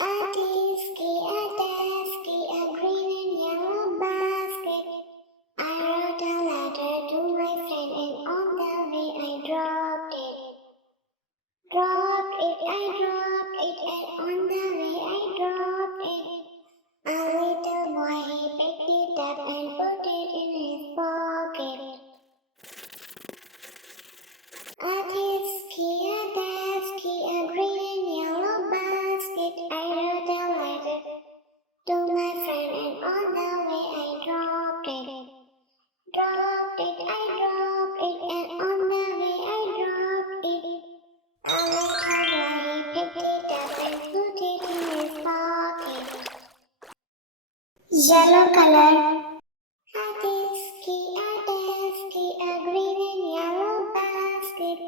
A Tisket A Tasket, a green and yellow basket. I wrote a letter to my friend and on the way I dropped it. I dropped it, and on the way I dropped it. A little boy, he picked it up and put it in his pocket. A Tisket A Tasket, a green and yellow basket. I wrote a letter to my friend and on the way I dropped it. I dropped it, and on the way I dropped it. A little boy, he picked it up and put it in his pocket. Yellow color. A Tisket A Tasket, a green and yellow basket.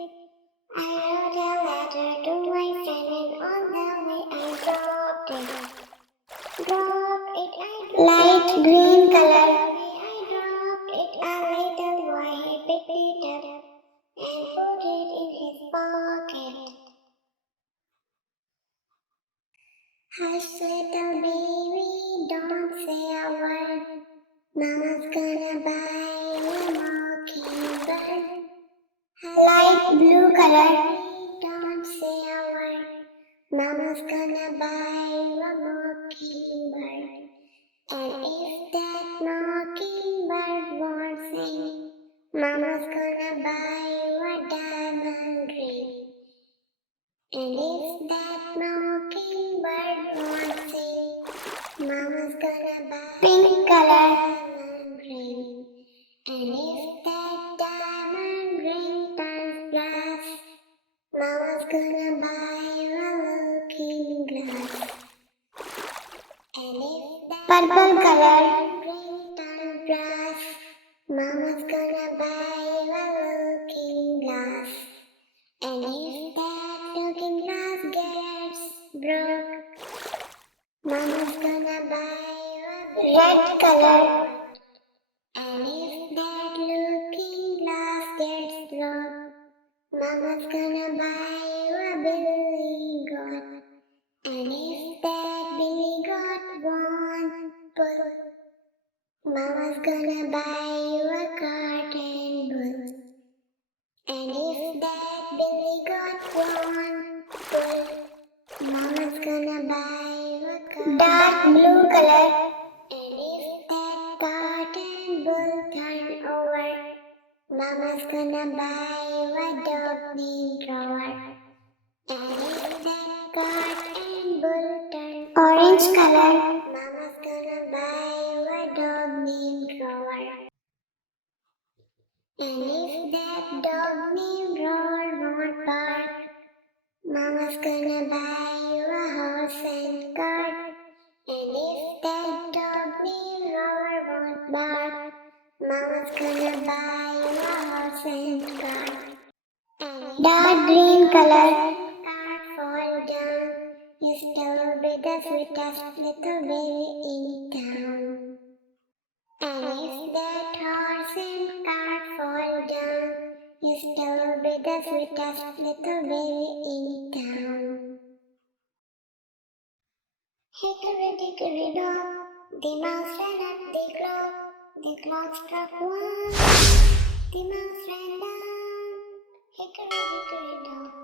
I wrote a letter to my friend and on the way I dropped it. Light green color. I dropped it. A little boy, he picked it up and put it in his pocket. Hush, little baby, don't say a word. Mama's gonna buy you a mockingbird. Light blue color. Don't say a word. Mama's gonna buy you a mockingbird. And if that mockingbird won't sing, Mama's gonna buy you a diamond ring. And if that mockingbird won't sing, Mama's gonna buy pink color diamond ring. And if that diamond ring turns brass, Mama's gonna buy you a looking glass. And if that purple color ring turns brass, Mama's gonna buy you a looking glass. And if that looking glass gets broke, Mama's gonna buy you a red color. And if that looking glass gets broke, Mama's gonna buy you a billy goat. And if that billy goat won't pull, Mama's gonna buy you a cotton wool. And if that billy goat won't pull, Mama's gonna buy you a cotton dark blue color. And if that cotton wool turn over, Mama's gonna buy you a dog named Rover. And if that cotton wool turn orange color, Mama's gonna buy you a dog named Rover. And if that dog named Rover won't bark, Mama's gonna buy you a horse and cart. And if that dog named Rover won't bark, Mama's gonna buy you a horse and cart. And dark green color. Cart fall down, you still be the sweetest little baby in town. And if that horse and cart fall down, you still be the sweetest little baby in town. Hickory dickory dock, the mouse ran up the clock. The clock struck one, the mouse ran down. Hickory dickory dock.